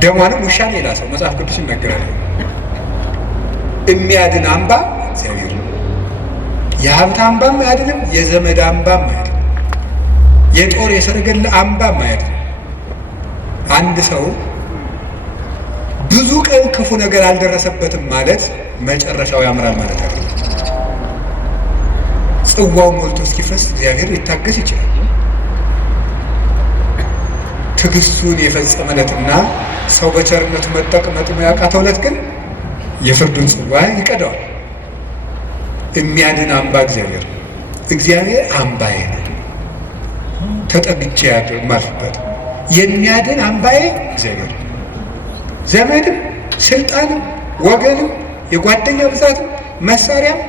ደሟንም ውሻን የላሰው መጽሐፍ ቅዱስ ይናገራል። የሚያድን አምባ እግዚአብሔር ነው። የሀብት አምባም አያድንም፣ የዘመድ አምባም አያድንም፣ የጦር የሰረገላ አምባም አያድንም። አንድ ሰው ብዙ ቀን ክፉ ነገር አልደረሰበትም ማለት መጨረሻው ያምራል ማለት አይደለም። ጽዋው ሞልቶ እስኪፈስ እግዚአብሔር ሊታገስ ይችላል። ትዕግስቱን የፈጸመለትና ሰው በቸርነቱ መጠቅመጥ ያቃተው ዕለት ግን የፍርዱን ጽዋ ይቀዳዋል። የሚያድን አምባ እግዚአብሔር ነው። እግዚአብሔር አምባዬ ነው፣ ተጠግቼ የማልፍበት የሚያድን አምባዬ እግዚአብሔር ነው። ዘመድም ስልጣንም ወገንም የጓደኛ ብዛትም መሳሪያም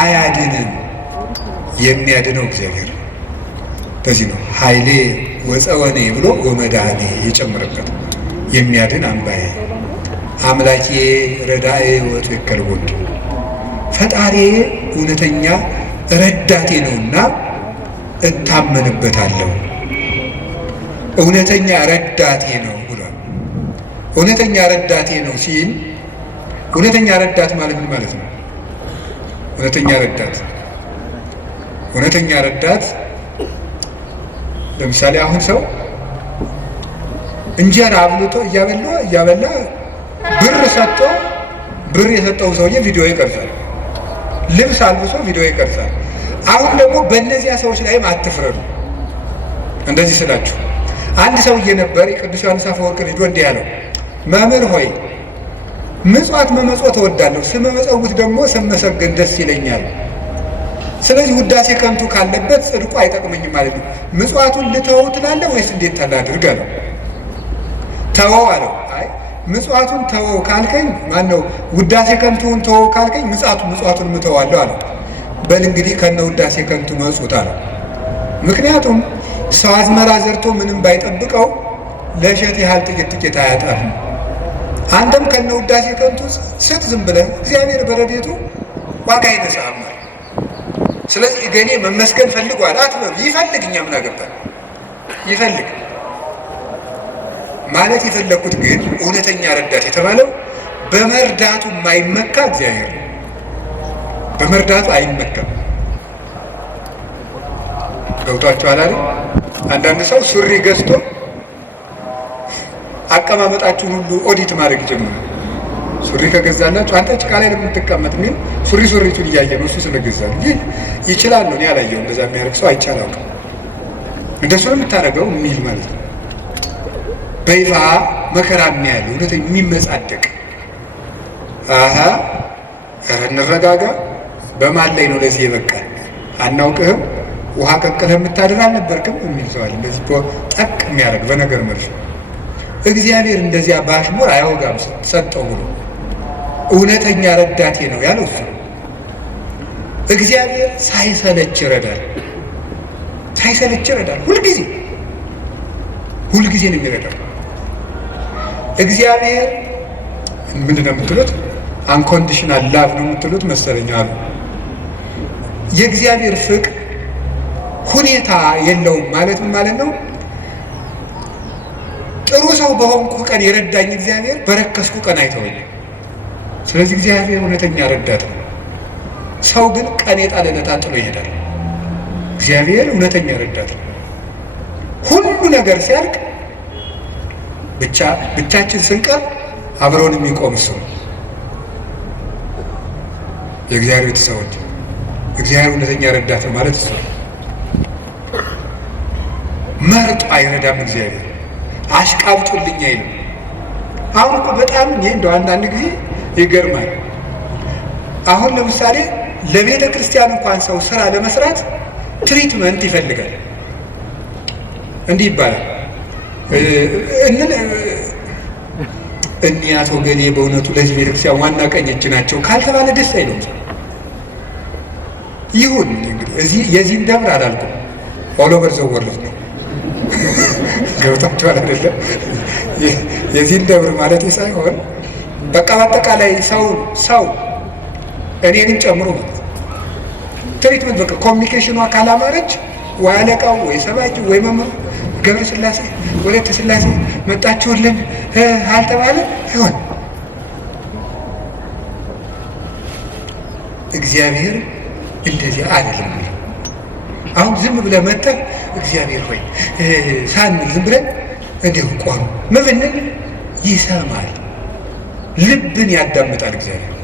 አያድንም። የሚያድነው እግዚአብሔር ነው። በዚህ ነው ኃይሌ ወፀወኔ ብሎ ወመድኃኔ የጨመረበት። የሚያድን አምባዬ አምላኬ ረዳኤ ወትክል ቦቱ፣ ፈጣሪዬ እውነተኛ ረዳቴ ነውና እታመንበታለሁ። እውነተኛ ረዳቴ ነው ብሏል። እውነተኛ ረዳቴ ነው ሲል እውነተኛ ረዳት ማለት ምን ማለት ነው? እውነተኛ ረዳት ለምሳሌ አሁን ሰው እንጀራ አብልቶ እያበላ ብር የሰጠው ሰውዬ ቪዲዮ ይቀርጻል፣ ልብስ አልብሶ ቪዲዮ ይቀርጻል። አሁን ደግሞ በእነዚያ ሰዎች ላይም አትፍረዱ። እንደዚህ ስላችሁ አንድ ሰውዬ ነበር፣ የቅዱስ ዮሐንስ አፈወርቅ ልጅ እንዲህ ያለው፣ መምህር ሆይ ምጽዋት መመጽወት እወዳለሁ፣ ስመመጸውት ደግሞ ስመሰገን ደስ ይለኛል። ስለዚህ ውዳሴ ከንቱ ካለበት ጽድቁ አይጠቅመኝም ማለት ነው። ምጽዋቱን ልተወው ትላለህ ወይስ እንዴት ታላድርግ አለው። ተወው አለው። አይ ምጽዋቱን ተወው ካልከኝ ማነው ውዳሴ ከንቱን ተወው ካልከኝ ምጽዋቱን ምተዋለሁ አለው። በል እንግዲህ ከነ ውዳሴ ከንቱ መጽውት አለው። ምክንያቱም ሰው አዝመራ ዘርቶ ምንም ባይጠብቀው ለእሸት ያህል ጥቂት አያጣፍም። አንተም ከነ ውዳሴ ከንቱ ስጥ ዝም ብለህ፣ እግዚአብሔር በረድኤቱ ዋጋ ይነሳል። ስለዚህ እገሌ መመስገን ፈልጓል አትበሉ። ይፈልግ፣ እኛ ምን አገባን? ይፈልግ ማለት የፈለኩት ግን እውነተኛ ረዳት የተባለው በመርዳቱ የማይመካ እግዚአብሔር ነው። በመርዳቱ አይመካም። ገብቷችኋል አይደል? አንዳንድ ሰው ሱሪ ገዝቶ አቀማመጣችሁን ሁሉ ኦዲት ማድረግ ጀምሩ። ሱሪ ከገዛላችሁ አንተ ጭቃ ላይ ለምትቀመጥ ምን ሱሪቱን እያየ ነው እሱ ስለገዛል ይችላል ነው። እኔ አላየሁም፣ እንደዛ የሚያደርግ ሰው አይቻላም። እንደሱ ነው የምታደርገው የሚል ማለት ነው። በይፋ መከራ የሚያል እውነት የሚመጻደቅ ኧረ እንረጋጋ። በማን ላይ ነው ለዚህ የበቃል? አናውቅህም፣ ውሃ ቀቅለህ የምታድር አልነበርክም የሚል ሰው አለ። እንደዚህ ጠቅ የሚያደርግ በነገር መልሱ። እግዚአብሔር እንደዚያ በአሽሙር አያወጋም። ሰጠው ብሎ እውነተኛ ረዳቴ ነው ያለው እሱ። እግዚአብሔር ሳይሰለች ይረዳል። ሁልጊዜ ነው የሚረዳው። እግዚአብሔር ምንድን ነው የምትሉት? አንኮንዲሽናል ላቭ ነው የምትሉት መሰለኝ አሉ። የእግዚአብሔር ፍቅር ሁኔታ የለውም ማለት ምን ማለት ነው? ጥሩ ሰው በሆንኩ ቀን የረዳኝ እግዚአብሔር በረከስኩ ቀን አይተወኝም። ስለዚህ እግዚአብሔር እውነተኛ ረዳት ነው። ሰው ግን ቀን የጣለለት ጥሎ ይሄዳል። እግዚአብሔር እውነተኛ ረዳት ነው። ሁሉ ነገር ሲያልቅ ብቻችን ስንቀር አብረውን የሚቆም እሱ ነው። የእግዚአብሔር ቤተሰቦች እግዚአብሔር እውነተኛ ረዳት ነው ማለት እሱ ነው። መርጦ አይረዳም እግዚአብሔር። አሽቃብጡልኝ አይልም። አሁን እኮ በጣም ይሄ እንደው አንዳንድ ጊዜ ይገርማል። አሁን ለምሳሌ ለቤተ ክርስቲያን እንኳን ሰው ስራ ለመስራት ትሪትመንት ይፈልጋል። እንዲህ ይባላል፣ እኒህ አቶ ገሌ በእውነቱ ለዚህ ቤተ ክርስቲያን ዋና ቀኝ እጅ ናቸው ካልተባለ ደስ አይለውም። ይሁን እንግዲህ እዚህ የዚህን ደብር አላልኩም፣ ኦል ኦቨር ዘ ወርልድ ነው። ገብታችኋል አይደለም? የዚህን ደብር ማለት ሳይሆን በቃ በአጠቃላይ ሰው እኔንም ጨምሮ ማለት ትሪትመንት በቃ ኮሚኒኬሽኗ ካላማረች ወይ አለቃው ወይ ሰባኪው ወይ መምህሩ ገብረ ስላሴ ወለተ ስላሴ መጣችሁልን አልተባለ ይሆን? እግዚአብሔር እንደዚህ አይደለም። አሁን ዝም ብለህ መጥተህ እግዚአብሔር ሆይ ሳንል ዝም ብለን እንዲሁ ቆም ምብንን ይሰማል፣ ልብን ያዳምጣል እግዚአብሔር።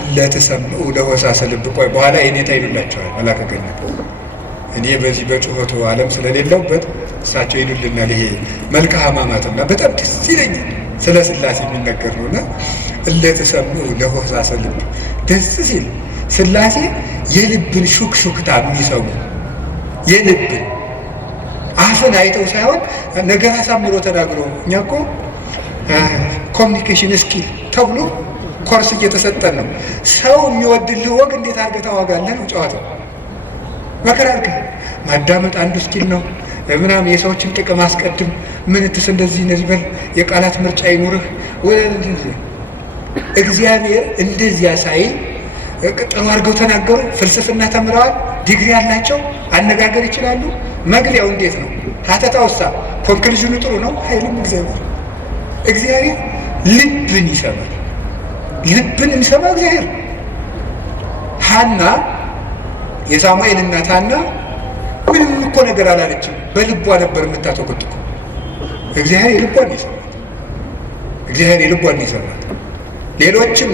እለትሰምዑ ለሆሳሰ ልብ። ቆይ በኋላ የኔታ ይሉላቸዋል መላከ ገነት። እኔ በዚህ በጩኸቱ ዓለም ስለሌለውበት እሳቸው ይሉልናል። ይሄ መልክአ ሕማማትና በጣም ደስ ይለኛል። ስለ ሥላሴ የሚነገር ነውና እለትሰምዑ ለሆሳሰ ልብ። ደስ ሲል ሥላሴ የልብን ሹክሹክታ የሚሰሙ የልብን አፍን አይተው ሳይሆን ነገር አሳምሮ ተናግሮ። እኛ እኮ ኮሚኒኬሽን ስኪል ተብሎ ኮርስ እየተሰጠን ነው። ሰው የሚወድልህ ወግ እንዴት አድርገህ ታዋጋለህ ነው ጨዋታው። መከራ አድርገህ ማዳመጥ አንዱ ስኪል ነው ምናምን። የሰዎችን ጥቅም አስቀድም፣ ምንትስ እንደዚህ በል፣ የቃላት ምርጫ ይኑርህ። እግዚአብሔር እንደዚያ ሳይል ጥሩ አድርገው ተናገሩ። ፍልስፍና ተምረዋል፣ ዲግሪ ያላቸው አነጋገር ይችላሉ። መግቢያው እንዴት ነው? ሀተታ ውሳ ኮንክሉዥኑ ጥሩ ነው አይልም። እግዚአብሔር ልብን ይሰማል። ልብን የሚሰማ እግዚአብሔር። ሐና የሳሙኤል እናት ሐና ምንም እኮ ነገር አላለችም። በልቧ ነበር የምታተኩት። እግዚአብሔር የልቧን ይሰማል። እግዚአብሔር የልቧን ይሰማል። ሌሎችም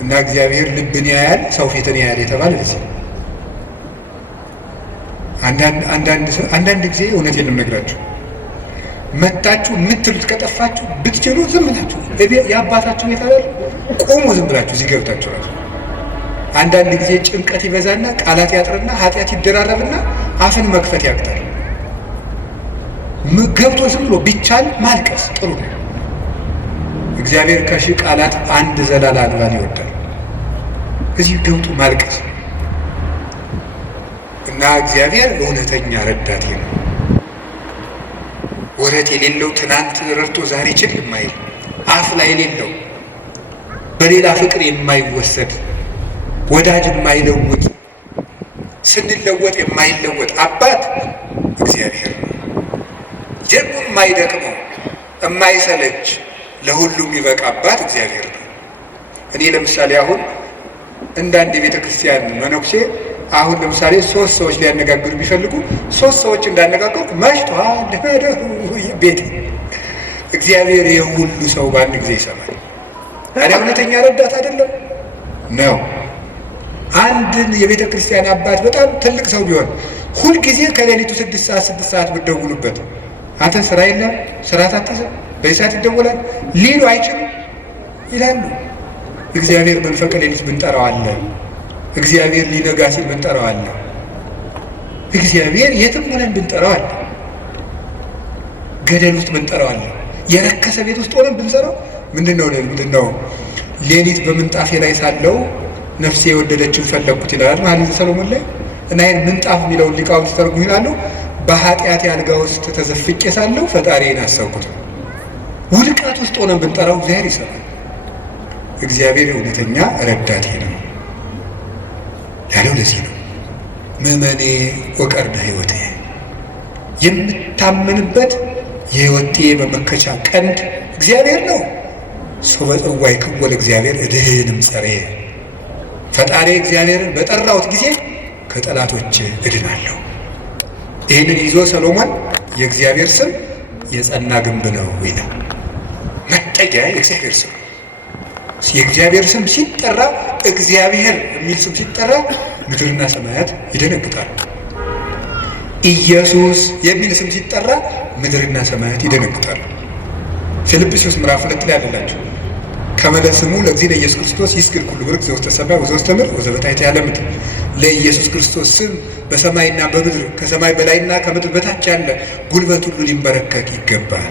እና እግዚአብሔር ልብን ያያል፣ ሰው ፊትን ያያል የተባለ ለዚህ። አንዳንድ ጊዜ እውነቴን ነው የምነግራችሁ፣ መታችሁ የምትሉት ከጠፋችሁ ብትችሉ ዝም ብላችሁ የአባታችሁ ቤት አይደል ቁሙ፣ ዝም ብላችሁ እዚህ ገብታችሁ ራሱ። አንዳንድ ጊዜ ጭንቀት ይበዛና ቃላት ያጥርና ኃጢአት ይደራረብና አፍን መክፈት ያቅታል። ገብቶ ዝም ብሎ ቢቻል ማልቀስ ጥሩ ነው። እግዚአብሔር ከሺህ ቃላት አንድ ዘላላ አድባል ይወዳል። እዚህ ገብቶ ማልቀስ እና እግዚአብሔር እውነተኛ ረዳቴ ነው። ወረት የሌለው ትናንት ረድቶ ዛሬ ችል የማይል አፍ ላይ የሌለው በሌላ ፍቅር የማይወሰድ ወዳጅ የማይለውጥ ስንለወጥ የማይለወጥ አባት እግዚአብሔር ነው። ደግሞ የማይደክመው የማይሰለች ለሁሉም ይበቃ አባት እግዚአብሔር ነው። እኔ ለምሳሌ አሁን እንዳንድ የቤተ ክርስቲያን መነኩሴ አሁን ለምሳሌ 3 ሰዎች ሊያነጋግሩ ቢፈልጉ 3 ሰዎች እንዳነጋገሩ መሽቷል ደህደሩ ቤት እግዚአብሔር የሁሉ ሰው በአንድ ጊዜ ይሰማል። ታዲያ እውነተኛ ረዳት አይደለም ነው። አንድን የቤተ ክርስቲያን አባት በጣም ትልቅ ሰው ቢሆን ሁልጊዜ ከሌሊቱ 6 ሰዓት ብትደውሉበት አንተ ስራ የለም ስራ ታተዘ በዚህ ሰዓት ይደወላል ሊሉ አይችሉም ይላሉ። እግዚአብሔር መንፈቀ ሌሊት ብንጠራው አለ። እግዚአብሔር ሊነጋ ሲል ብንጠራው አለ። እግዚአብሔር የትም ሆነን ብንጠራው አለ። ገደል ውስጥ ብንጠራው አለ። የረከሰ ቤት ውስጥ ሆነን ብንሰራው ምንድነው ሌሊት በምንጣፌ ላይ ሳለው ነፍሴ የወደደችው ፈለግኩት ይላል ማለት ሰሎሞን ላይ። እና ይህን ምንጣፍ የሚለውን ሊቃውንት ተርጉም ይላሉ። በኃጢአት አልጋ ውስጥ ተዘፍቄ ሳለው ፈጣሪዬን አሰብኩት። ውልቃት ውስጥ ሆነን ብንጠራው እግዚአብሔር ይሰማል። እግዚአብሔር እውነተኛ ረዳቴ ነው ያለው ለዚህ ነው። ምእመኔ ወቀርነ ሕይወቴ፣ የምታመንበት የሕይወቴ መመከቻ ቀንድ እግዚአብሔር ነው። ሰው በጽዋይ ክወል እግዚአብሔር እድህንም ጸሬ፣ ፈጣሪ እግዚአብሔርን በጠራሁት ጊዜ ከጠላቶች እድናለሁ። ይህንን ይዞ ሰሎሞን የእግዚአብሔር ስም የጸና ግንብ ነው ይላል። መጠጊያ የእግዚአብሔር ስም፣ የእግዚአብሔር ስም ሲጠራ፣ እግዚአብሔር የሚል ስም ሲጠራ ምድርና ሰማያት ይደነግጣሉ። ኢየሱስ የሚል ስም ሲጠራ ምድርና ሰማያት ይደነግጣሉ። ፊልጵስዩስ ምዕራፍ 2 ላይ አለላቸው ከመለስሙ ለዚህ ለኢየሱስ ክርስቶስ ይስግድ ኩሉ ብርክ ዘውስተ ሰማይ ወዘውስተ ምድር ወዘበታሕተ ያለ ምድር። ለኢየሱስ ክርስቶስ ስም በሰማይና በምድር ከሰማይ በላይና ከምድር በታች ያለ ጉልበት ሁሉ ሊንበረከክ ይገባል።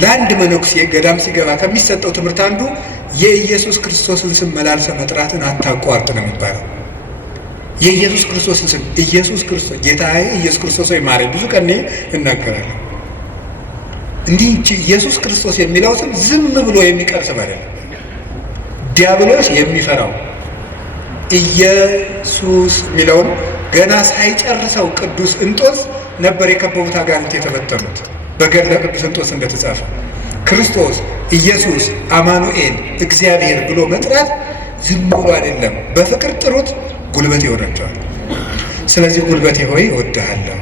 ለአንድ መነኩሴ ገዳም ሲገባ ከሚሰጠው ትምህርት አንዱ የኢየሱስ ክርስቶስን ስም መላልሰ መጥራትን አታቋርጥ ነው የሚባለው። የኢየሱስ ክርስቶስን ስም ኢየሱስ ክርስቶስ ጌታዬ ኢየሱስ ክርስቶስ ወይ ማረኝ ብዙ ቀን እናገራለሁ። እንዲህ ኢየሱስ ክርስቶስ የሚለው ስም ዝም ብሎ የሚቀር ስም አይደለም። ዲያብሎስ የሚፈራው ኢየሱስ የሚለውን ገና ሳይጨርሰው ቅዱስ እንጦስ ነበር የከበቡት አጋንንት የተበተኑት። በገድለ ቅዱስ እንጦስ እንደተጻፈ ክርስቶስ ኢየሱስ አማኑኤል እግዚአብሔር ብሎ መጥራት ዝም ብሎ አይደለም። በፍቅር ጥሩት፣ ጉልበት ይሆናቸዋል። ስለዚህ ጉልበቴ ሆይ እወድሃለሁ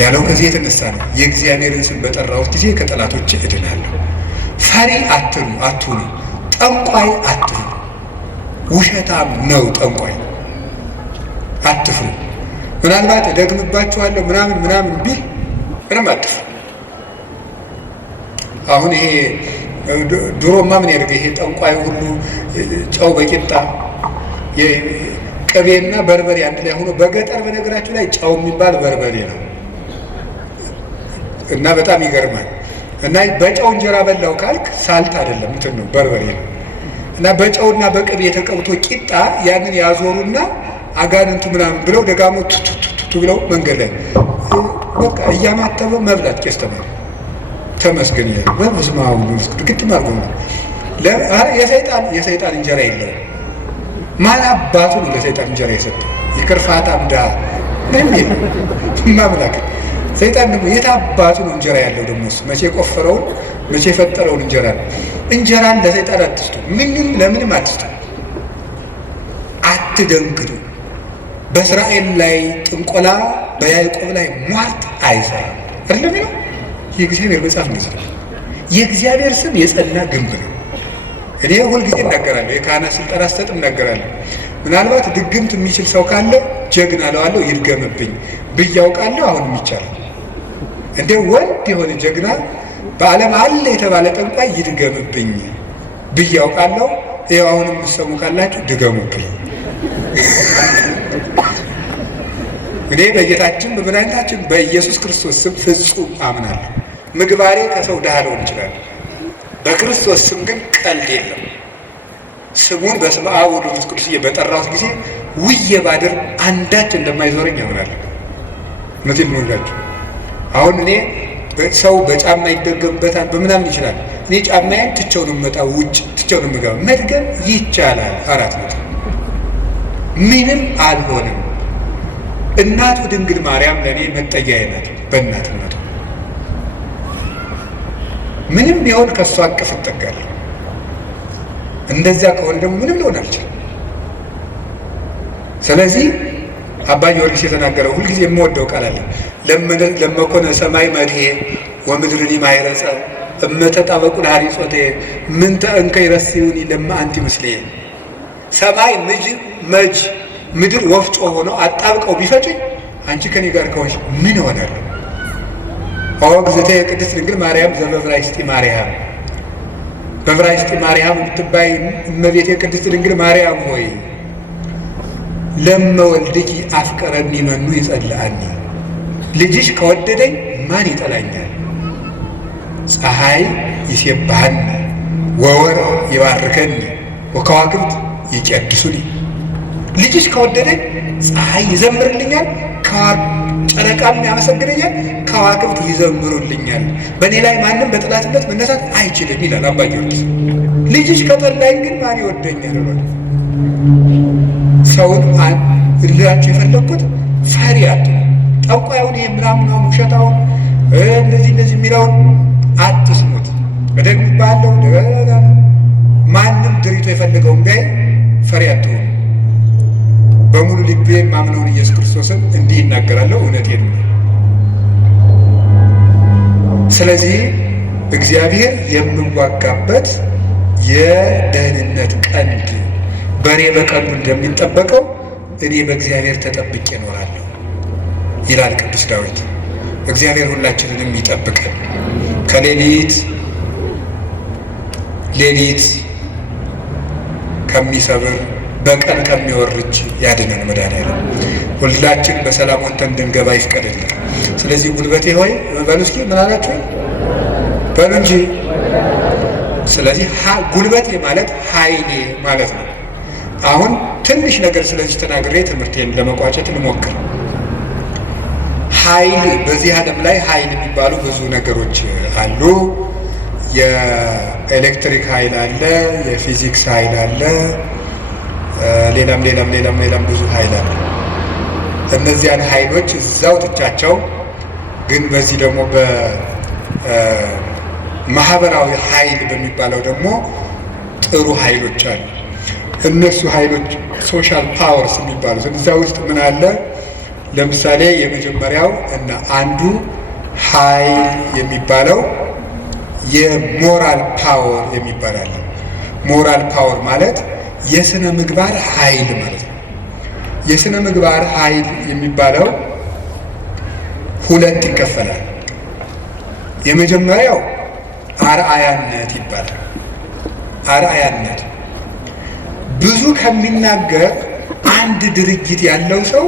ያለው ከዚህ የተነሳ ነው። የእግዚአብሔርን ስም በጠራሁት ጊዜ ከጠላቶች እድናለሁ። ፈሪ አትሁኑ፣ ጠንቋይ አትሁኑ። ውሸታም ነው ጠንቋይ፣ አትፍሩ። ምናልባት እደግምባችኋለሁ ምናምን ቢል ምንም አትፍሩ። አሁን ይሄ ድሮማ ምን ያደርገ ይሄ ጠንቋይ ሁሉ ጨው በቂጣ ቅቤና በርበሬ አንድ ላይ ሆኖ በገጠር በነገራችሁ ላይ ጨው የሚባል በርበሬ ነው እና በጣም ይገርማል። እና በጨው እንጀራ በላው ካልክ ሳልት አይደለም እንትን ነው በርበሬ ነው። እና በጨውና በቅቤ የተቀብቶ ቂጣ ያንን ያዞሩና አጋንንቱ ምናምን ብለው ደጋሞ ቱቱቱቱ ብለው መንገድ ላይ በቃ እያማተበ መብላት ቄስ ተማሪ ተመስገን ይላል። በስመ አብ ወወልድ ወመንፈስ ቅዱስ ግጥም አድርጎ ነው። የሰይጣን እንጀራ የለውም። ማን አባቱ ነው ለሰይጣን እንጀራ የሰጠው? የክርፋታ ድሃ ምንም የለም። ማምላክ ሰይጣን ደግሞ የት አባቱ ነው እንጀራ ያለው? ደግሞ እሱ መቼ የቆፈረውን መቼ የፈጠረውን እንጀራ ነው። እንጀራን ለሰይጣን አትስጡ፣ ምንም ለምንም አትስጡ። አትደንግጡ። በእስራኤል ላይ ጥንቆላ በያዕቆብ ላይ ሟርት አይሰራም አይደለም ነው የእግዚአብሔር መጽሐፍ እንደዚህ ነው። የእግዚአብሔር ስም የጸና ግንብ ነው። እኔ ሁልጊዜ እናገራለሁ፣ የካህናት ስልጠና ስሰጥ እናገራለሁ። ምናልባት ድግምት የሚችል ሰው ካለ ጀግና እለዋለሁ፣ ይድገምብኝ ብዬ አውቃለሁ። አሁንም ይቻላል። እንደ ወንድ የሆነ ጀግና በዓለም አለ የተባለ ጠንቋይ ይድገምብኝ ብዬ አውቃለሁ። ይኸው አሁንም የምትሰሙ ካላችሁ ድገሙብኝ። እኔ በጌታችን በመድኃኒታችን በኢየሱስ ክርስቶስ ስም ፍጹም አምናለሁ። ምግባሬ ከሰው ድሃ ልሆን ይችላል። በክርስቶስ ስም ግን ቀልድ የለም። ስሙን በስመ አብ ወወልድ ወመንፈስ ቅዱስ በጠራሁት ጊዜ ውዬ ባድር አንዳች እንደማይዞረኝ ያምናለሁ። እውነቴን ነው የምነግራችሁ። አሁን እኔ ሰው በጫማ ይደገምበታል በምናምን ይችላል። እኔ ጫማዬን ትቼው ነው የምመጣው፣ ውጭ ትቼው ነው የምገባው። መድገም ይቻላል። 4 ሜትር ምንም አልሆንም። እናቱ ድንግል ማርያም ለእኔ መጠጊያዬ ናት። በእናትነቱ ምንም ቢሆን ከእሷ አቅፍ እጠጋለሁ። እንደዚያ ከሆነ ደግሞ ምንም ሊሆን አልችልም። ስለዚህ አባ ጊዮርጊስ የተናገረው ሁልጊዜ የምወደው ቃል አለ። ለመኮነ ሰማይ መድሄ ወምድርኒ ማይረጸ እመተጣበቁን ሀሪጾቴ ምንተ እንከ ይረስዩኒ ለማ አንቲ ምስሌየ። ሰማይ መጅ ምድር ወፍጮ ሆነው አጣብቀው ቢፈጭኝ አንቺ ከኔ ጋር ከሆንሽ ምን እሆናለሁ? እግዝእትየ ቅድስት ድንግል ማርያም ዘበዕብራይስጢ ማርያም፣ በዕብራይስጢ ማርያም የምትባይ እመቤቴ ቅድስት ድንግል ማርያም ሆይ ለመወልድኪ አፍቀረኒ መኑ ይጸልአኒ። ልጅሽ ከወደደኝ ማን ይጠላኛል? ፀሐይ ይሴብሐኒ ወወርኅ ይባርከኒ ወከዋክብት ይቀድሱኒ። ልጅሽ ከወደደኝ ፀሐይ ይዘምርልኛል፣ ጨረቃም ያመሰግነኛል፣ ከዋክብት ይዘምሩልኛል። በእኔ ላይ ማንም በጠላትነት መነሳት አይችልም ይላል አባ ጊዮርጊስ። ልጅሽ ከጠላኝ ግን ማን ይወደኛል? ሰውን ልላችሁ የፈለግኩት ፈሪ አትሁኑ። ጠንቋዩን ይሄ ምናምን ውሸታውን እንደዚህ የሚለውን አትስሙት። እደግምብሃለሁ፣ ማንም ድሪቶ የፈለገውን ቢያይ ፈሪ አትሁኑ። በሙሉ ልቤ የማምነውን ኢየሱስ ክርስቶስን እንዲህ ይናገራለሁ፣ እውነቴን ነው። ስለዚህ እግዚአብሔር የምዋጋበት የደህንነት ቀንድ በሬ በቀንዱ እንደሚጠበቀው እኔ በእግዚአብሔር ተጠብቄ እኖራለሁ ይላል ቅዱስ ዳዊት። እግዚአብሔር ሁላችንንም ይጠብቀን፣ ከሌሊት ከሚሰብር በቀን ከሚወርጅ ያድነን መድኃኒዓለም። ሁላችን በሰላም ወጥተን እንድንገባ ይፍቀድልን። ስለዚህ ጉልበቴ ሆይ በሉ እስኪ ምን አላችሁ? በሉ እንጂ። ስለዚህ ጉልበቴ ማለት ኃይሌ ማለት ነው። አሁን ትንሽ ነገር ስለዚህ ተናግሬ ትምህርቴን ለመቋጨት ልሞክር። ኃይል፣ በዚህ ዓለም ላይ ኃይል የሚባሉ ብዙ ነገሮች አሉ። የኤሌክትሪክ ኃይል አለ፣ የፊዚክስ ኃይል አለ፣ ሌላም ብዙ ኃይል አለ። እነዚያን ኃይሎች እዛው ትቻቸው፣ ግን በዚህ ደግሞ በማህበራዊ ኃይል በሚባለው ደግሞ ጥሩ ኃይሎች አሉ። እነሱ ኃይሎች ሶሻል ፓወርስ የሚባሉት እዛ ውስጥ ምን አለ? ለምሳሌ የመጀመሪያው እና አንዱ ኃይል የሚባለው የሞራል ፓወር የሚባል አለ። ሞራል ፓወር ማለት የስነ ምግባር ኃይል ማለት ነው። የስነ ምግባር ኃይል የሚባለው ሁለት ይከፈላል። የመጀመሪያው አርአያነት ይባላል። አርአያነት ብዙ ከሚናገር አንድ ድርጊት ያለው ሰው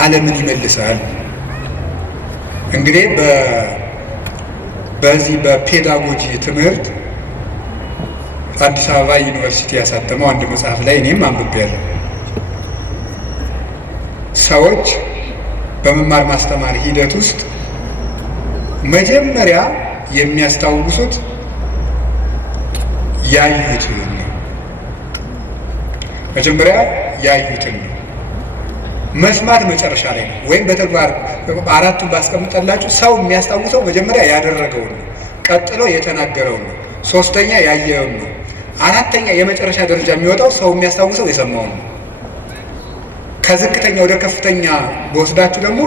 ዓለምን ይመልሳል። እንግዲህ በዚህ በፔዳጎጂ ትምህርት አዲስ አበባ ዩኒቨርሲቲ ያሳተመው አንድ መጽሐፍ ላይ እኔም አንብቤያለሁ። ሰዎች በመማር ማስተማር ሂደት ውስጥ መጀመሪያ የሚያስታውሱት ያዩትን ነው። መጀመሪያ ያዩትን ነው። መስማት መጨረሻ ላይ ነው። ወይም በተግባር አራቱን ባስቀምጠላችሁ ሰው የሚያስታውሰው መጀመሪያ ያደረገውን ነው፣ ቀጥሎ የተናገረውን ነው፣ ሶስተኛ ያየውን ነው፣ አራተኛ የመጨረሻ ደረጃ የሚወጣው ሰው የሚያስታውሰው የሰማውን ነው። ከዝቅተኛ ወደ ከፍተኛ በወስዳችሁ ደግሞ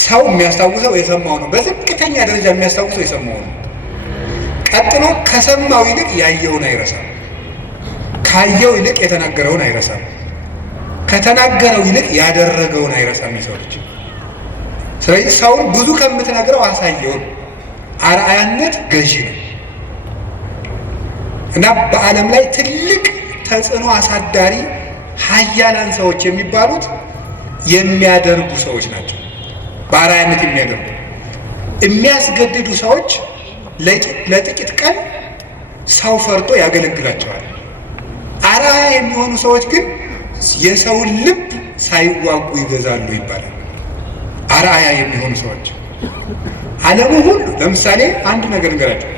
ሰው የሚያስታውሰው የሰማው ነው። በዝቅተኛ ደረጃ የሚያስታውሰው የሰማው ነው። ቀጥሎ ከሰማው ይልቅ ያየውን አይረሳም። ካየው ይልቅ የተናገረውን አይረሳም። ከተናገረው ይልቅ ያደረገውን አይረሳም የሰው ልጅ። ስለዚህ ሰውን ብዙ ከምትነግረው አሳየውን። አርአያነት ገዢ ነው እና በዓለም ላይ ትልቅ ተጽዕኖ አሳዳሪ ሀያላን ሰዎች የሚባሉት የሚያደርጉ ሰዎች ናቸው። በአርአያነት የሚያደርጉ የሚያስገድዱ ሰዎች ለጥቂት ቀን ሰው ፈርቶ ያገለግላቸዋል። አርአያ የሚሆኑ ሰዎች ግን የሰውን ልብ ሳይዋጉ ይገዛሉ ይባላል። አርአያ የሚሆኑ ሰዎች ዓለሙ ሁሉ ለምሳሌ አንድ ነገር ንገራቸው።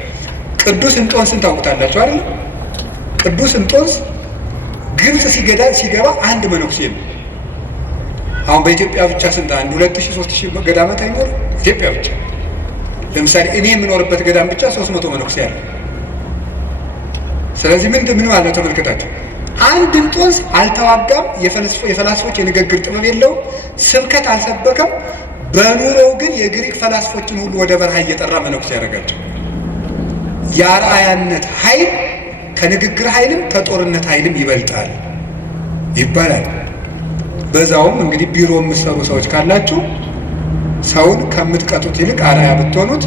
ቅዱስ እንጦንስን ታውቁታላችሁ አይደል? ቅዱስ እንጦንስ ግብፅ ሲገባ አንድ መነኩሴ ነው። አሁን በኢትዮጵያ ብቻ ስንት አንድ 2000 3000 ገዳማት አይኖር? ኢትዮጵያ ብቻ ለምሳሌ እኔ የምኖርበት ገዳም ብቻ 300 መነኩሴ አለ። ስለዚህ ምን ማለት ነው ተመልከታችሁ። አንድ እንጦንስ አልተዋጋም። የፈላስፎች የንግግር ጥበብ የለውም። ስብከት አልሰበከም። በኑሮው ግን የግሪክ ፈላስፎችን ሁሉ ወደ በረሃ እየጠራ መነኩሴ ያደረጋቸው። የአርአያነት ኃይል ከንግግር ኃይልም ከጦርነት ኃይልም ይበልጣል ይባላል። በዛውም እንግዲህ ቢሮ የምትሰሩ ሰዎች ካላችሁ ሰውን ከምትቀጡት ይልቅ አርአያ ብትሆኑት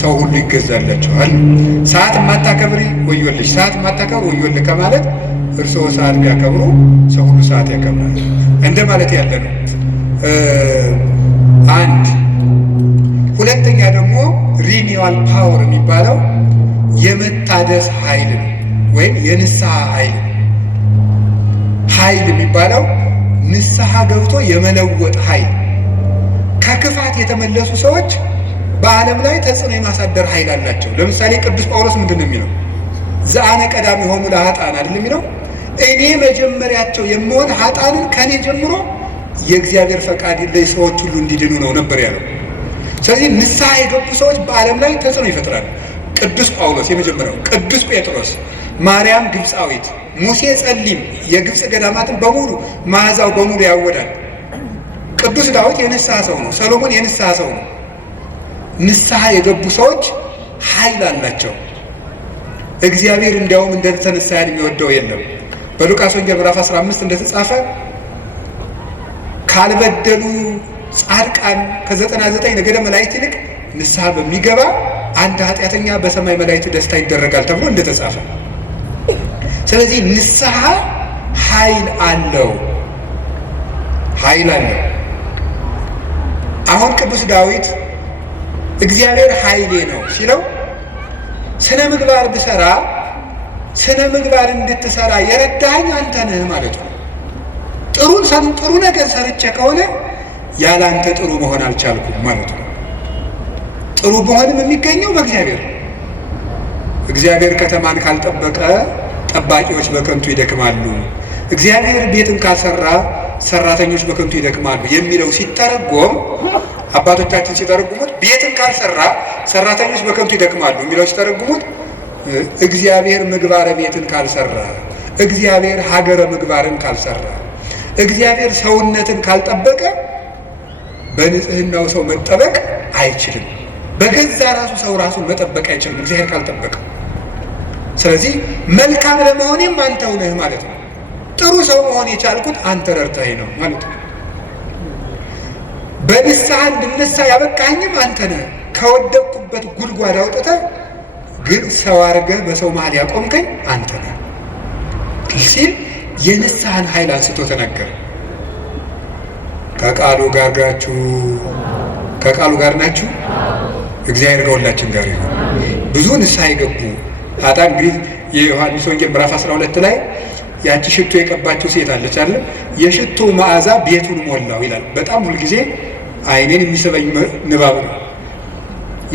ሰው ሁሉ ይገዛላችኋል። ሰዓት የማታከብሪ ወዮልሽ፣ ሰዓት የማታከብር ወዮልህ ከማለት እርስዎ ሰዓት ቢያከብሩ ሰው ሁሉ ሰዓት ያከብራል እንደ ማለት ያለ ነው። አንድ ሁለተኛ ደግሞ ሪኒዋል ፓወር የሚባለው የመታደስ ኃይል ነው፣ ወይም የንስሐ ኃይል የሚባለው ንስሐ ገብቶ የመለወጥ ኃይል። ከክፋት የተመለሱ ሰዎች በዓለም ላይ ተጽዕኖ የማሳደር ኃይል አላቸው። ለምሳሌ ቅዱስ ጳውሎስ ምንድን ነው የሚለው? ዘአነ ቀዳሚ ሆሙ ለኃጥአን አይደል የሚለው? እኔ መጀመሪያቸው የምሆን ኃጥአንን ከኔ ጀምሮ የእግዚአብሔር ፈቃድ ለሰዎች ሁሉ እንዲድኑ ነው ነበር ያለው። ስለዚህ ንስሐ የገቡ ሰዎች በዓለም ላይ ተጽዕኖ ይፈጥራሉ። ቅዱስ ጳውሎስ የመጀመሪያው፣ ቅዱስ ጴጥሮስ፣ ማርያም ግብፃዊት፣ ሙሴ ጸሊም የግብፅ ገዳማትን በሙሉ መዓዛው በሙሉ ያወዳል። ቅዱስ ዳዊት የንስሐ ሰው ነው። ሰሎሞን የንስሐ ሰው ነው። ንስሐ የገቡ ሰዎች ኃይል አላቸው። እግዚአብሔር እንዲያውም እንደተነሳ ያህል የሚወደው የለም። በሉቃስ ወንጌል ምዕራፍ 15 እንደተጻፈ ካልበደሉ ጻድቃን ከ99 ነገደ መላእክት ይልቅ ንስሐ በሚገባ አንድ ኃጢአተኛ በሰማይ መላእክት ደስታ ይደረጋል ተብሎ እንደተጻፈ። ስለዚህ ንስሐ ኃይል አለው። አሁን ቅዱስ ዳዊት እግዚአብሔር ኃይሌ ነው ሲለው ስነ ምግባር ብሰራ ስነ ምግባር እንድትሰራ የረዳኸኝ አንተ ነህ ማለት ነው። ጥሩ ነገር ሰርቼ ከሆነ ያለ አንተ ጥሩ መሆን አልቻልኩም ማለት ነው። ጥሩ መሆንም የሚገኘው በእግዚአብሔር ነው። እግዚአብሔር ከተማን ካልጠበቀ ጠባቂዎች በከንቱ ይደክማሉ። እግዚአብሔር ቤትን ካልሰራ ሰራተኞች በከንቱ ይደክማሉ የሚለው ሲተረጎም አባቶቻችን ሲተረጉሙት ቤትን ካልሰራ ሰራተኞች በከንቱ ይደክማሉ የሚለው ሲተረጉሙት እግዚአብሔር ምግባረ ቤትን ካልሰራ፣ እግዚአብሔር ሀገረ ምግባርን ካልሰራ፣ እግዚአብሔር ሰውነትን ካልጠበቀ በንጽህናው ሰው መጠበቅ አይችልም። በገዛ ራሱ ሰው ራሱን መጠበቅ አይችልም እግዚአብሔር ካልጠበቀ። ስለዚህ መልካም ለመሆኔም አንተው ነህ ማለት ነው። ጥሩ ሰው መሆን የቻልኩት አንተ ረድተኸኝ ነው ማለት ነው። በንስሐ እንድነሳ ያበቃኸኝም አንተ ነህ። ከወደቅኩበት ጉድጓድ አውጥተህ ግን ሰው አድርገህ በሰው መሀል ያቆምከኝ አንተ ነህ ሲል የንስሐን ኃይል አንስቶ ተናገረ። ከቃሉ ጋር ናችሁ? ከቃሉ ጋር ናችሁ? እግዚአብሔር ከሁላችን ጋር ይሁን። ብዙ ንስሐ የገቡ አጣ እንግዲህ የዮሐንስ ወንጌል ምዕራፍ 12 ላይ ያቺ ሽቶ የቀባችው ሴት አለች አለ የሽቶ መዓዛ ቤቱን ሞላው ይላል። በጣም ሁልጊዜ ዓይኔን የሚስበኝ ንባብ ነው።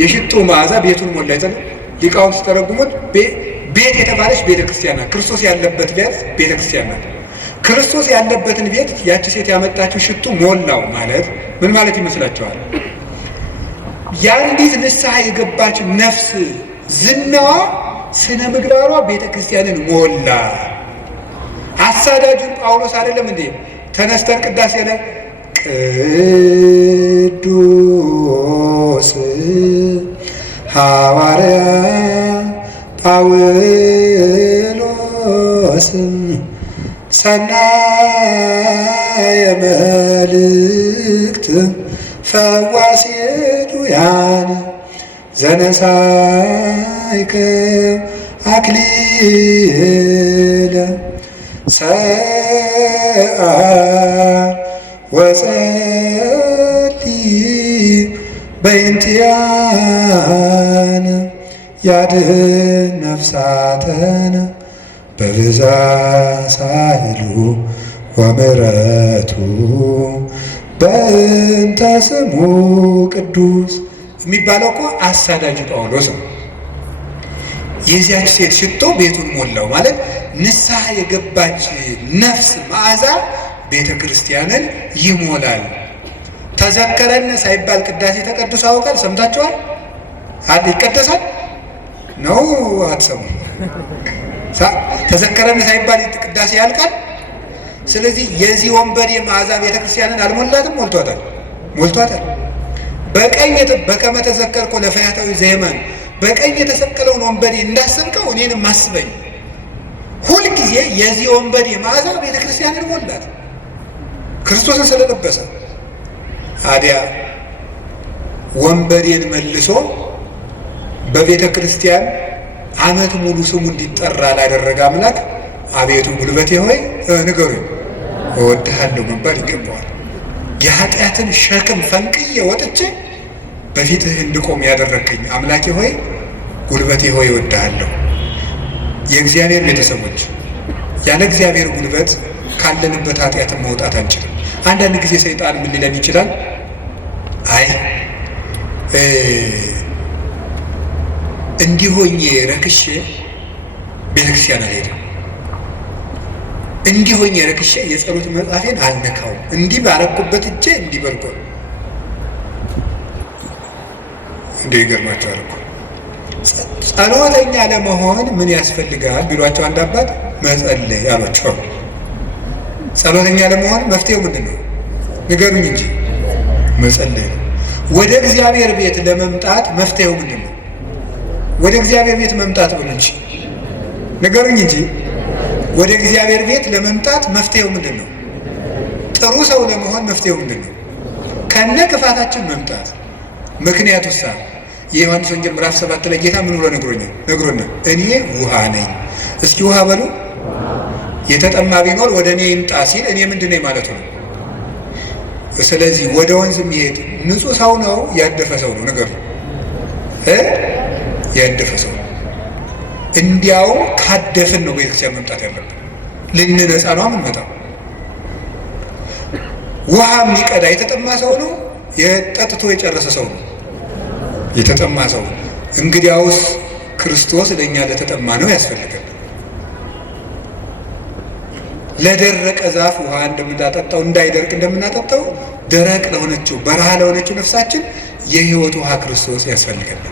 የሽቶ መዓዛ ቤቱን ሞላ ይላል። ሊቃውንት ሲተረጉሙት ቤት የተባለች ቤተክርስቲያን ናት። ክርስቶስ ያለበት ቤት ቤተክርስቲያን ናት። ክርስቶስ ያለበትን ቤት ያቺ ሴት ያመጣችው ሽቱ ሞላው ማለት ምን ማለት ይመስላችኋል? የአንዲት ንስሐ የገባች ነፍስ ዝናዋ፣ ስነ ምግባሯ ቤተክርስቲያንን ሞላ። አሳዳጁን ጳውሎስ አይደለም እንዴ ተነስተን ቅዳሴ ላይ ቅዱስ ሐዋርያ ጳውሎስ ሰናየ መልእክት ፈዋሴ ዱያን ዘነሳይከ አክሊለ ሰአል ወጸልይ በእንቲአነ ያድኅን ነፍሳተነ በብዛ ሳህሉ ወምሕረቱ በእንተ ስሙ ቅዱስ የሚባለው እኮ አሳዳጁ ጳውሎስ ነው። የዚያች ሴት ሽቶ ቤቱን ሞላው ማለት ንስሐ የገባች ነፍስ መዓዛ ቤተ ክርስቲያንን ይሞላል። ተዘከረን ሳይባል ቅዳሴ ተቀድሶ ያውቃል? ሰምታችኋል? ይቀደሳል ነው አትሰሙ? ተዘከረን ሳይባል ቅዳሴ ያልቃል። ስለዚህ የዚህ ወንበዴ መዓዛ ቤተ ክርስቲያንን አልሞላትም? ሞልቷታል፣ ሞልቷታል። በቀኝ በከመ ተዘከርኮ ለፈያታዊ ዘየማን በቀኝ የተሰቀለውን ወንበዴ እንዳሰብከው እኔንም አስበኝ። ሁልጊዜ የዚህ ወንበዴ መዓዛ ቤተ ክርስቲያንን ሞላት ክርስቶስን ስለለበሰ። ታዲያ ወንበዴን መልሶ በቤተ ክርስቲያን ዓመት ሙሉ ስሙ እንዲጠራ ላደረገ አምላክ አቤቱ ጉልበቴ ሆይ ንገሩኝ እወድሃለሁ መባል ይገባዋል። የኃጢአትን ሸክም ፈንቅዬ ወጥቼ በፊትህ እንድቆም ያደረግከኝ አምላኬ ሆይ ጉልበቴ ሆይ እወድሃለሁ። የእግዚአብሔር ቤተሰቦች ያለ እግዚአብሔር ጉልበት ካለንበት ኃጢአትን መውጣት አንችልም። አንዳንድ ጊዜ ሰይጣን ምን ሊለን ይችላል? አይ እንዲሆኜ ረክሼ ቤተክርስቲያን አልሄድም፣ እንዲሆኜ ረክሼ የጸሎት መጽሐፌን አልነካውም፣ እንዲህ ባረኩበት እጄ እንዲህ በልጎ እንደ ይገርማቸዋል እኮ ጸሎተኛ ለመሆን ምን ያስፈልጋል ቢሏቸው አንድ አባት መጸለይ አሏቸው። ጸሎተኛ ለመሆን መፍትሄው ምንድን ነው? ንገሩኝ እንጂ መጸለይ ነው። ወደ እግዚአብሔር ቤት ለመምጣት መፍትሄው ምንድን ነው? ወደ እግዚአብሔር ቤት መምጣት ብሎ እንጂ ንገሩኝ እንጂ ወደ እግዚአብሔር ቤት ለመምጣት መፍትሄው ምንድን ነው? ጥሩ ሰው ለመሆን መፍትሄው ምንድን ነው? ከነ ክፋታችን መምጣት። ምክንያቱ ሳ የዮሐንስ ወንጌል ምዕራፍ 7 ላይ ጌታ ምን ብሎ ነግሮናል? እኔ ውሃ ነኝ። እስኪ ውሃ በሉ። የተጠማ ቢኖር ወደ እኔ ይምጣ ሲል እኔ ምንድን ነኝ ማለቱ ነው። ስለዚህ ወደ ወንዝ የሚሄድ ንጹህ ሰው ነው ያደፈ ሰው ነው? ነገሩ ያደፈ ሰው ነው። እንዲያውም ካደፍን ነው ቤተክርስቲያን መምጣት ያለብን። ልንነጻ ነው የምንመጣው። ውሃ የሚቀዳ የተጠማ ሰው ነው? የጠጥቶ የጨረሰ ሰው ነው? የተጠማ ሰው ነው። እንግዲያውስ ክርስቶስ ለእኛ ለተጠማ ነው ያስፈልጋል። ለደረቀ ዛፍ ውሃ እንደምናጠጣው እንዳይደርቅ እንደምናጠጣው ደረቅ ለሆነችው በረሃ ለሆነችው ነፍሳችን የሕይወት ውሃ ክርስቶስ ያስፈልገናል።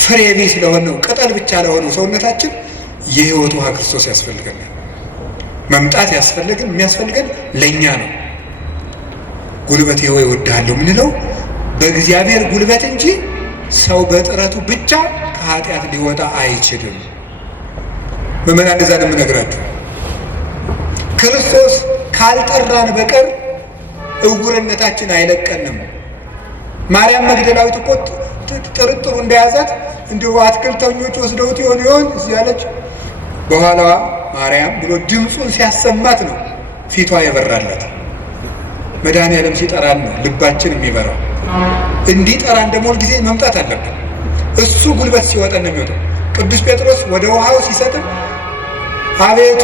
ፍሬ ቢስ ለሆነው ቅጠል ብቻ ለሆነው ሰውነታችን የሕይወት ውሃ ክርስቶስ ያስፈልገናል። መምጣት የሚያስፈልገን ለእኛ ነው። ጉልበቴ ሆይ እወድሃለሁ የምንለው በእግዚአብሔር ጉልበት እንጂ ሰው በጥረቱ ብቻ ከኃጢአት ሊወጣ አይችልም። ምዕመናን እንደዛ ነው የምነግራችሁ። ክርስቶስ ካልጠራን በቀር እውርነታችን አይለቀንም። ማርያም መግደላዊት እኮ ጥርጥሩ እንደያዛት እንዲሁ አትክልተኞች ወስደውት ይሆን እያለች በኋላዋ ማርያም ብሎ ድምፁን ሲያሰማት ነው ፊቷ የበራላት። መድኃኔዓለም ሲጠራን ነው ልባችን የሚበራው። እንዲጠራን ደግሞ ሁልጊዜ መምጣት አለብን። እሱ ጉልበት ሲወጠን ነው የሚወጣው። ቅዱስ ጴጥሮስ ወደ ውሃው ሲሰጥም አቤቱ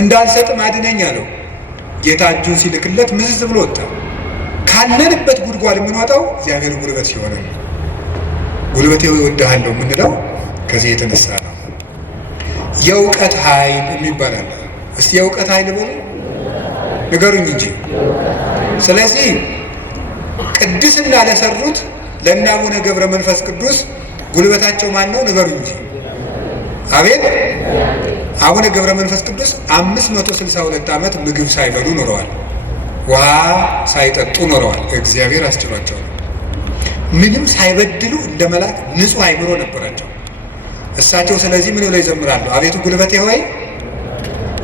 እንዳልሰጥም አድነኝ አለው። ጌታ እጁን ሲልክለት ምዝዝ ብሎ ወጣ። ካለንበት ጉድጓድ የምንወጣው እግዚአብሔር ጉልበት ሲሆን ነው። ጉልበቴ ሆይ እወድሃለሁ የምንለው ከዚህ የተነሳ ነው። የእውቀት ኃይል የሚባል አለ። እስቲ የእውቀት ኃይል በሉ ንገሩኝ እንጂ። ስለዚህ ቅድስና ለሰሩት ለእነ አቡነ ገብረ መንፈስ ቅዱስ ጉልበታቸው ማን ነው? ንገሩኝ እንጂ። አቤት አቡነ ገብረ መንፈስ ቅዱስ 562 ዓመት ምግብ ሳይበሉ ኖረዋል። ውሃ ሳይጠጡ ኖረዋል። እግዚአብሔር አስችሏቸዋል። ምንም ሳይበድሉ እንደ መልአክ ንጹሕ አእምሮ ነበራቸው እሳቸው። ስለዚህ ምን ብለው ይዘምራሉ? አቤቱ ጉልበቴ ሆይ።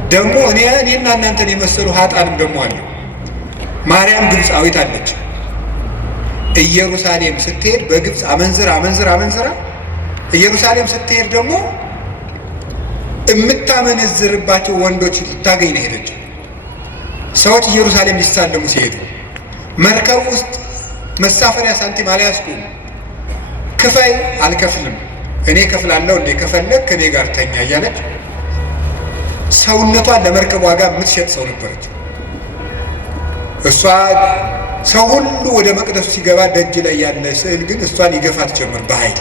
ደግሞ እኔና እናንተን የመሰሉ ኃጥአንም ደግሞ አለ። ማርያም ግብፃዊት አለች። ኢየሩሳሌም ስትሄድ በግብፅ አመንዝራ ኢየሩሳሌም ስትሄድ ደግሞ የምታመነዝርባቸው ወንዶች ልታገኝ ነው ሄደች። ሰዎች ኢየሩሳሌም ሊሳለሙ ሲሄዱ መርከብ ውስጥ መሳፈሪያ ሳንቲም አልያዝኩም፣ ክፈይ፣ አልከፍልም፣ እኔ ከፍላለሁ እንዴ ከፈለግ ከኔ ጋር ተኛ እያለች ሰውነቷን ለመርከብ ዋጋ የምትሸጥ ሰው ነበረች። እሷ ሰው ሁሉ ወደ መቅደሱ ሲገባ ደጅ ላይ ያለ ስዕል ግን እሷን ይገፋት ጀመር በኃይል።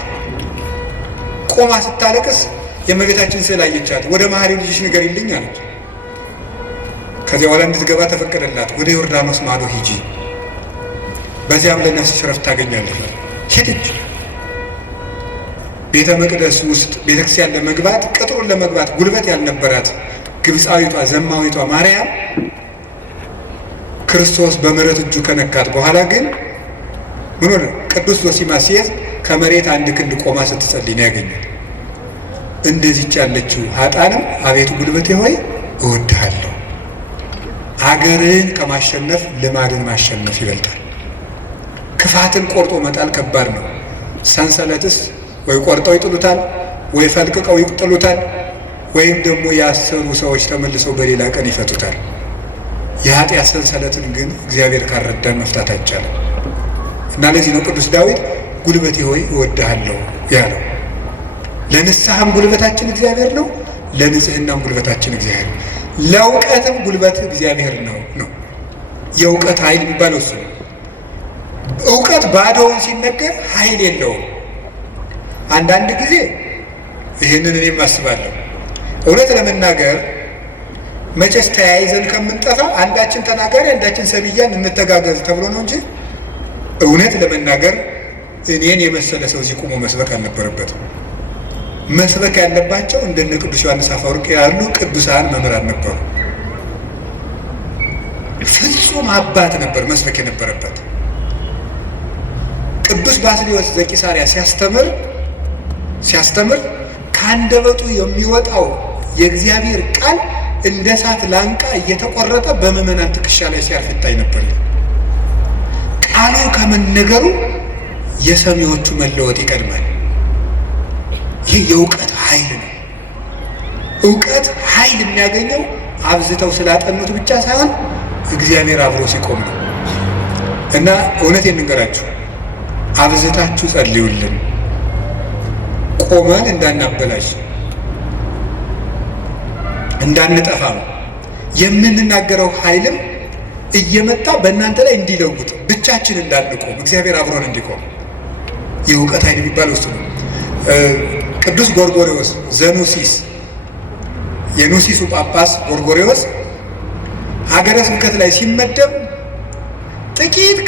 ቆማ ስታለቅስ የእመቤታችን ስዕል አየቻት። ወደ መሐሪው ልጅሽ ንገሪልኝ አለች። ከዚያ በኋላ እንድትገባ ተፈቀደላት። ወደ ዮርዳኖስ ማዶ ሂጂ፣ በዚያም ለነፍስሽ ረፍት ታገኛለች። ሄደች። ቤተ መቅደስ ውስጥ ቤተክርስቲያን ለመግባት ቅጥሩን ለመግባት ጉልበት ያልነበራት ግብፃዊቷ ዘማዊቷ ማርያም ክርስቶስ በምሕረት እጁ ከነካት በኋላ ግን ምን ሆነ? ቅዱስ ዞሲማስ ሲሄድ ከመሬት አንድ ክንድ ቆማ ስትጸልይ ነው ያገኛል። እንደዚች ያለችው ኃጥአንም አቤቱ ጉልበቴ ሆይ እወድሃለሁ። አገርን ከማሸነፍ ልማድን ማሸነፍ ይበልጣል። ክፋትን ቆርጦ መጣል ከባድ ነው። ሰንሰለትስ ወይ ቆርጠው ይጥሉታል፣ ወይ ፈልቅቀው ይጥሉታል፣ ወይም ደግሞ ያሰሩ ሰዎች ተመልሰው በሌላ ቀን ይፈቱታል። የኃጢአት ሰንሰለትን ግን እግዚአብሔር ካልረዳን መፍታት አይቻልም። እና ለዚህ ነው ቅዱስ ዳዊት ጉልበቴ ሆይ እወድሃለሁ ያለው። ለንስሐም ጉልበታችን እግዚአብሔር ነው፣ ለንጽህናም ጉልበታችን እግዚአብሔር ነው፣ ለእውቀትም ጉልበት እግዚአብሔር ነው። የእውቀት ኃይል የሚባለው እሱ ነው። እውቀት ባዶውን ሲነገር ኃይል የለውም። አንዳንድ ጊዜ ይህንን እኔም አስባለሁ። እውነት ለመናገር መቼስ ተያይዘን ከምንጠፋ አንዳችን ተናጋሪ አንዳችን ሰብያን እንተጋገዝ ተብሎ ነው እንጂ እውነት ለመናገር እኔን የመሰለ ሰው እዚህ ቁሞ መስበክ አልነበረበትም። መስበክ ያለባቸው እንደነ ቅዱስ ዮሐንስ አፈወርቅ ያሉ ቅዱሳን መምህራን ነበሩ። ፍጹም አባት ነበር መስበክ የነበረበት። ቅዱስ ባስልዮስ ዘቂሳርያ ሲያስተምር ከአንደበቱ የሚወጣው የእግዚአብሔር ቃል እንደ እሳት ላንቃ እየተቆረጠ በምዕመናን ትከሻ ላይ ሲያርፍ ይታይ ነበር። ቃሉ ከመነገሩ የሰሚዎቹ መለወጥ ይቀድማል። ይህ የእውቀት ኃይል ነው። እውቀት ኃይል የሚያገኘው አብዝተው ስላጠኑት ብቻ ሳይሆን እግዚአብሔር አብሮ ሲቆም ነው። እና እውነት የምንገራችሁ አብዝታችሁ ጸልዩልን፣ ቆመን እንዳናበላሽ እንዳንጠፋ ነው። የምንናገረው ኃይልም እየመጣ በእናንተ ላይ እንዲለውጥ ብቻችን እንዳንቆም እግዚአብሔር አብሮን እንዲቆም የእውቀት ኃይል የሚባለው እሱ ነው። ቅዱስ ጎርጎርዮስ ዘኑሲስ የኑሲሱ ጳጳስ ጎርጎርዮስ ሀገረ ስብከት ላይ ሲመደብ ጥቂት